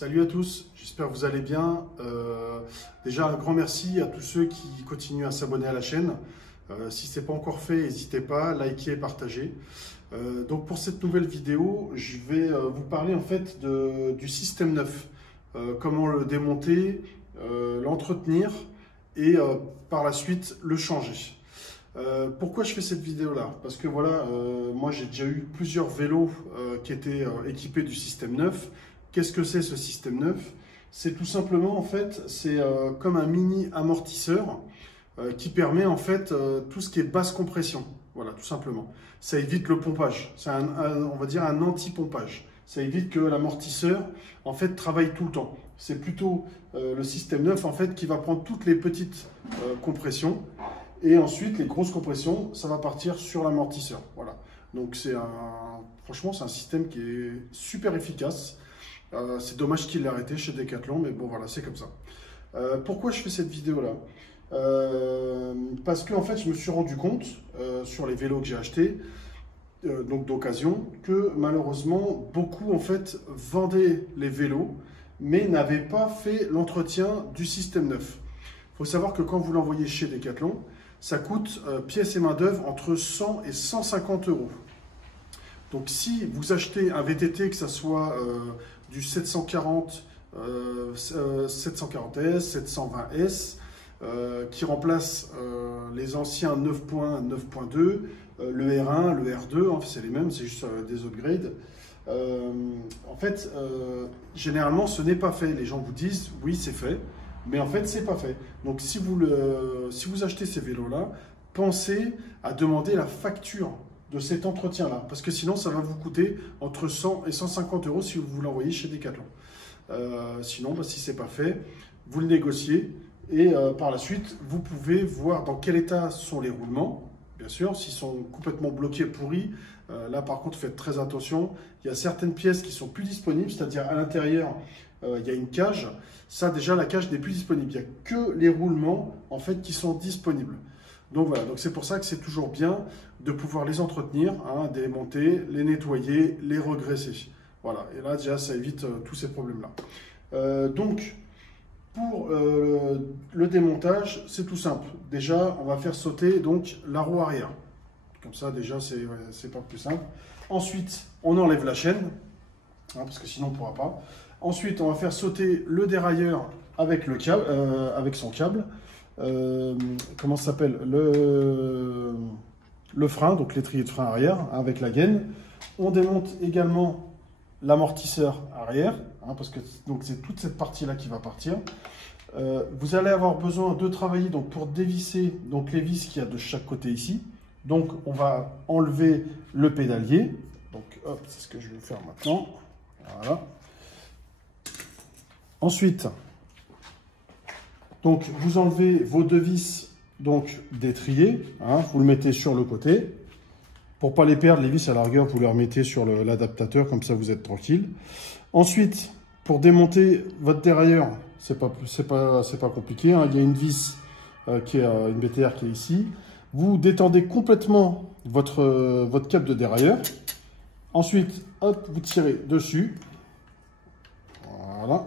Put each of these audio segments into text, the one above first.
Salut à tous, j'espère que vous allez bien. Déjà un grand merci à tous ceux qui continuent à s'abonner à la chaîne. Si ce n'est pas encore fait, n'hésitez pas, likez et partagez. Donc pour cette nouvelle vidéo, je vais vous parler en fait du système 9. Comment le démonter, l'entretenir et par la suite le changer. Pourquoi je fais cette vidéo là? Parce que voilà, moi j'ai déjà eu plusieurs vélos qui étaient équipés du système 9. Qu'est-ce que c'est ce système 9? C'est tout simplement en fait, c'est comme un mini amortisseur qui permet en fait tout ce qui est basse compression. Voilà, tout simplement. Ça évite le pompage. C'est on va dire un anti-pompage. Ça évite que l'amortisseur en fait travaille tout le temps. C'est plutôt le système 9 en fait qui va prendre toutes les petites compressions. Et ensuite, les grosses compressions, ça va partir sur l'amortisseur. Voilà. Donc, franchement, c'est un système qui est super efficace. C'est dommage qu'il l'ait arrêté chez Decathlon, mais bon, voilà, c'est comme ça. Pourquoi je fais cette vidéo-là? Parce que, en fait, je me suis rendu compte, sur les vélos que j'ai achetés, donc d'occasion, que malheureusement, beaucoup, en fait, vendaient les vélos, mais n'avaient pas fait l'entretien du système 9. Il faut savoir que quand vous l'envoyez chez Decathlon, ça coûte pièces et main d'œuvre entre 100 et 150 euros. Donc si vous achetez un VTT, que ce soit du 740, 740S, 720S, qui remplace les anciens 9.1, 9.2, le R1, le R2, hein, c'est les mêmes, c'est juste des upgrades. En fait, généralement, ce n'est pas fait. Les gens vous disent, oui, c'est fait. Mais en fait, c'est pas fait. Donc, si vous achetez ces vélos-là, pensez à demander la facture de cet entretien-là. Parce que sinon, ça va vous coûter entre 100 et 150 euros si vous l'envoyez chez Decathlon. Sinon, bah, si ce n'est pas fait, vous le négociez. Et par la suite, vous pouvez voir dans quel état sont les roulements. Bien sûr, s'ils sont complètement bloqués, pourris, là, par contre, faites très attention. Il y a certaines pièces qui sont plus disponibles, c'est-à-dire à l'intérieur, il y a une cage. Ça, déjà, la cage n'est plus disponible. Il n'y a que les roulements, en fait, qui sont disponibles. Donc, voilà. Donc, c'est pour ça que c'est toujours bien de pouvoir les entretenir, hein, démonter, les nettoyer, les regresser. Voilà. Et là, déjà, ça évite tous ces problèmes-là. Donc, pour le démontage, c'est tout simple. Déjà, on va faire sauter donc la roue arrière. Comme ça, déjà, c'est pas plus simple. Ensuite, on enlève la chaîne, hein, parce que sinon, on ne pourra pas. Ensuite, on va faire sauter le dérailleur avec le câble, avec son câble. Comment ça s'appelle? Le frein, donc l'étrier de frein arrière, hein, avec la gaine. On démonte également l'amortisseur arrière, hein, parce que c'est toute cette partie-là qui va partir. Vous allez avoir besoin de travailler donc, pour dévisser donc, les vis qu'il y a de chaque côté ici. Donc, on va enlever le pédalier. Donc, hop, c'est ce que je vais faire maintenant. Voilà. Ensuite, donc, vous enlevez vos deux vis d'étrier, hein, vous le mettez sur le côté. Pour ne pas les perdre, les vis à la rigueur, vous les remettez sur l'adaptateur, comme ça vous êtes tranquille. Ensuite, pour démonter votre dérailleur, c'est pas compliqué, hein, il y a une vis qui est une BTR qui est ici. Vous détendez complètement votre câble de dérailleur. Ensuite, hop, vous tirez dessus. Voilà.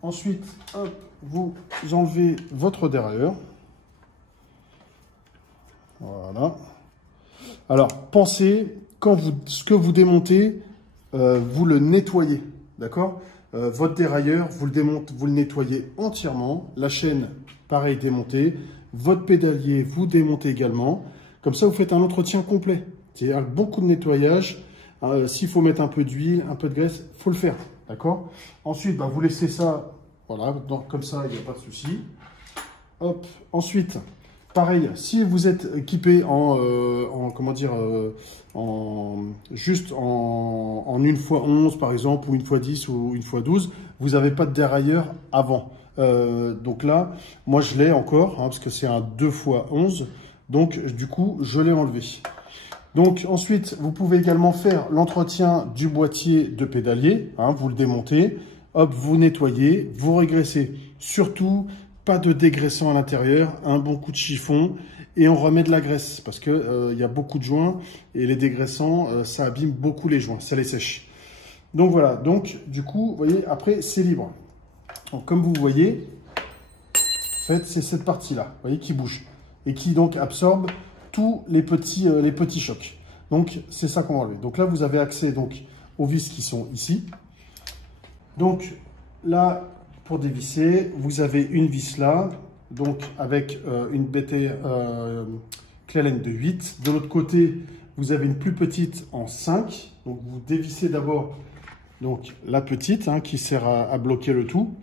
Ensuite, hop, vous enlevez votre dérailleur. Voilà. Alors, pensez, ce que vous démontez, vous le nettoyez. D'accord? Votre dérailleur, vous le nettoyez entièrement. La chaîne, pareil, démontée. Votre pédalier, vous démontez également. Comme ça, vous faites un entretien complet. C'est-à-dire beaucoup de nettoyage. S'il faut mettre un peu d'huile, un peu de graisse, il faut le faire. D'accord? Ensuite, bah, vous laissez ça, voilà, donc, comme ça, il n'y a pas de souci. Hop. Ensuite, pareil, si vous êtes équipé juste en 1x11 par exemple, ou 1x10 ou 1x12, vous n'avez pas de dérailleur avant. Donc là, moi je l'ai encore, hein, parce que c'est un 2x11, donc du coup, je l'ai enlevé. Donc ensuite, vous pouvez également faire l'entretien du boîtier de pédalier, hein, vous le démontez, hop, vous nettoyez, vous régressez. Surtout, pas de dégraissant à l'intérieur, un bon coup de chiffon et on remet de la graisse parce que y a beaucoup de joints et les dégraissants, ça abîme beaucoup les joints, ça les sèche. Donc voilà, donc du coup, vous voyez, après, c'est libre. Donc comme vous voyez, en fait, c'est cette partie-là, vous voyez, qui bouge. Et qui donc absorbe tous les petits chocs. Donc, c'est ça qu'on va enlever. Donc là, vous avez accès donc, aux vis qui sont ici. Donc là, pour dévisser, vous avez une vis là, donc avec une BT clé Allen de 8. De l'autre côté, vous avez une plus petite en 5. Donc vous dévissez d'abord donc la petite hein, qui sert à bloquer le tout.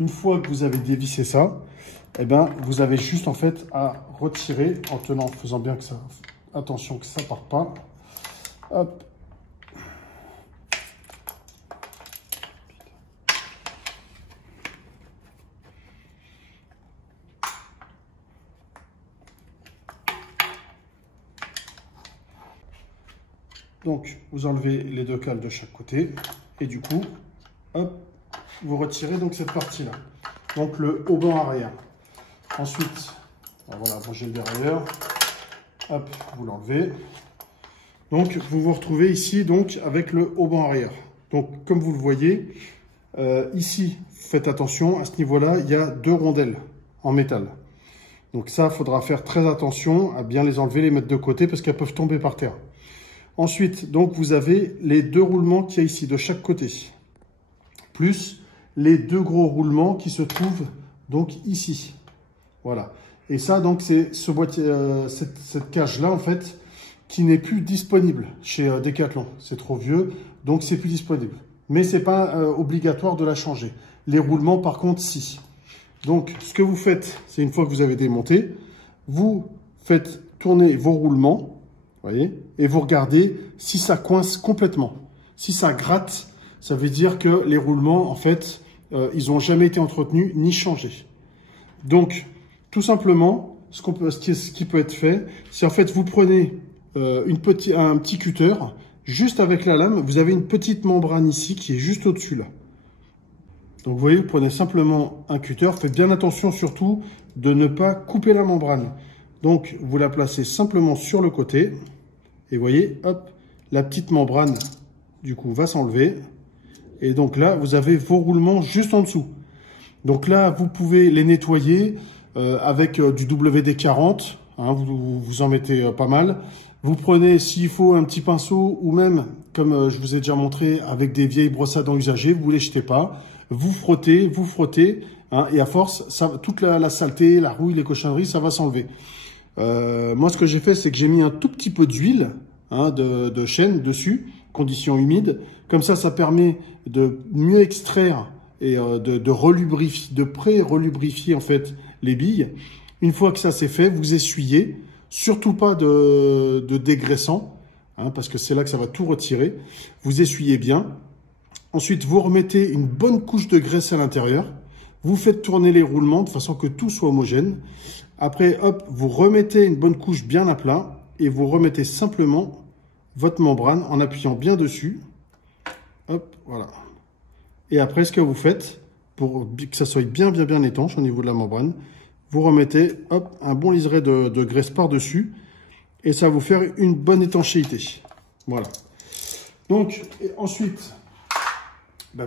Une fois que vous avez dévissé ça, eh ben, vous avez juste en fait à retirer en tenant, en faisant bien que ça, attention que ça ne parte pas. Hop. Donc, vous enlevez les deux cales de chaque côté et du coup, hop, vous retirez donc cette partie-là. Donc, le haut-banc arrière. Ensuite, voilà, rangez le derrière. Hop, vous l'enlevez. Donc, vous vous retrouvez ici donc avec le haut-banc arrière. Donc, comme vous le voyez, ici, faites attention, à ce niveau-là, il y a 2 rondelles en métal. Donc ça, il faudra faire très attention à bien les enlever, les mettre de côté parce qu'elles peuvent tomber par terre. Ensuite, donc, vous avez les 2 roulements qu'il y a ici, de chaque côté. Plus les 2 gros roulements qui se trouvent donc ici. Voilà. Et ça, donc, c'est ce boîtier, cette cage-là, en fait, qui n'est plus disponible chez Decathlon. C'est trop vieux, donc c'est plus disponible. Mais c'est pas obligatoire de la changer. Les roulements, par contre, si. Donc, ce que vous faites, c'est une fois que vous avez démonté, vous faites tourner vos roulements. Voyez, et vous regardez si ça coince complètement. Si ça gratte, ça veut dire que les roulements, en fait, ils n'ont jamais été entretenus ni changés. Donc, tout simplement, ce qui peut être fait, c'est en fait, vous prenez un petit cutter, juste avec la lame, vous avez une petite membrane ici qui est juste au-dessus là. Donc, vous voyez, vous prenez simplement un cutter. Faites bien attention surtout de ne pas couper la membrane. Donc, vous la placez simplement sur le côté. Et vous voyez, hop, la petite membrane, du coup, va s'enlever. Et donc là, vous avez vos roulements juste en dessous. Donc là, vous pouvez les nettoyer avec du WD-40. Hein, vous en mettez pas mal. Vous prenez, s'il faut, un petit pinceau ou même, comme je vous ai déjà montré, avec des vieilles brosses à dents usagées, vous ne les jetez pas. Vous frottez, hein, et à force, ça, toute la saleté, la rouille, les cochonneries, ça va s'enlever. Moi, ce que j'ai fait, c'est que j'ai mis un tout petit peu d'huile hein, de chêne dessus, conditions humides. Comme ça, ça permet de mieux extraire et de pré-relubrifier en fait les billes. Une fois que ça c'est fait, vous essuyez. Surtout pas de dégraissant, hein, parce que c'est là que ça va tout retirer. Vous essuyez bien. Ensuite, vous remettez une bonne couche de graisse à l'intérieur. Vous faites tourner les roulements de façon que tout soit homogène. Après, hop, vous remettez une bonne couche bien à plat et vous remettez simplement votre membrane en appuyant bien dessus. Hop, voilà. Et après, ce que vous faites, pour que ça soit bien étanche au niveau de la membrane, vous remettez hop, un bon liseré de graisse par-dessus et ça va vous faire une bonne étanchéité. Voilà. Donc, ensuite,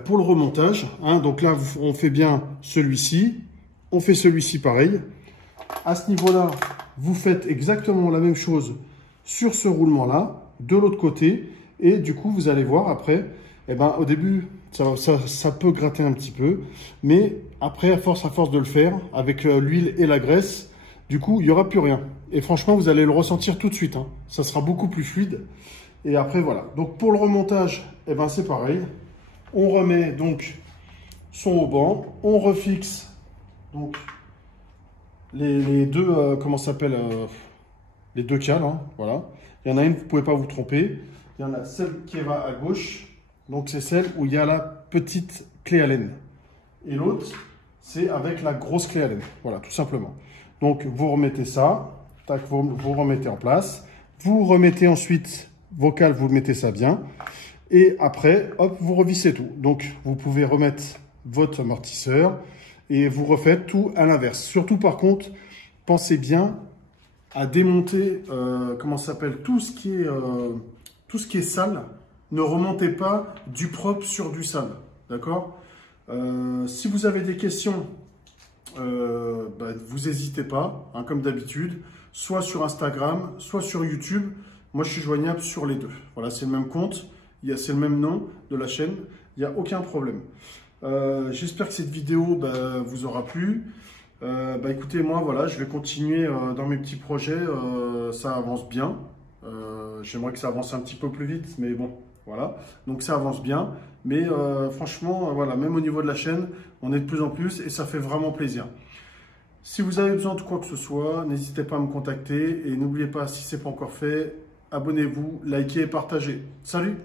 pour le remontage, hein, donc là, on fait bien celui-ci, on fait celui-ci pareil. À ce niveau-là, vous faites exactement la même chose sur ce roulement-là, de l'autre côté, et du coup, vous allez voir après, au début, ça peut gratter un petit peu, mais après, à force de le faire, avec l'huile et la graisse, du coup, il n'y aura plus rien. Et franchement, vous allez le ressentir tout de suite, hein. Ça sera beaucoup plus fluide. Et après, voilà. Donc, pour le remontage, c'est pareil. On remet donc son haut-banc, on refixe donc les deux, les deux cales, hein, voilà. Il y en a une, vous ne pouvez pas vous tromper. Il y en a celle qui va à gauche, donc c'est celle où il y a la petite clé Allen. Et l'autre, c'est avec la grosse clé Allen. Voilà, tout simplement. Donc, vous remettez ça, tac, vous remettez en place. Vous remettez ensuite vos cales, vous mettez ça bien. Et après, hop, vous revissez tout. Donc, vous pouvez remettre votre amortisseur et vous refaites tout à l'inverse. Surtout, par contre, pensez bien à démonter, tout ce qui est sale, ne remontez pas du propre sur du sale. D'accord? Si vous avez des questions, vous n'hésitez pas, hein, comme d'habitude, soit sur Instagram, soit sur YouTube. Moi, je suis joignable sur les deux. Voilà, c'est le même compte, c'est le même nom de la chaîne, il n'y a aucun problème. J'espère que cette vidéo vous aura plu. Écoutez, moi, voilà, je vais continuer dans mes petits projets. Ça avance bien. J'aimerais que ça avance un petit peu plus vite, mais bon, voilà. Donc, ça avance bien. Mais franchement, voilà, même au niveau de la chaîne, on est de plus en plus et ça fait vraiment plaisir. Si vous avez besoin de quoi que ce soit, n'hésitez pas à me contacter. Et n'oubliez pas, si ce n'est pas encore fait, abonnez-vous, likez et partagez. Salut!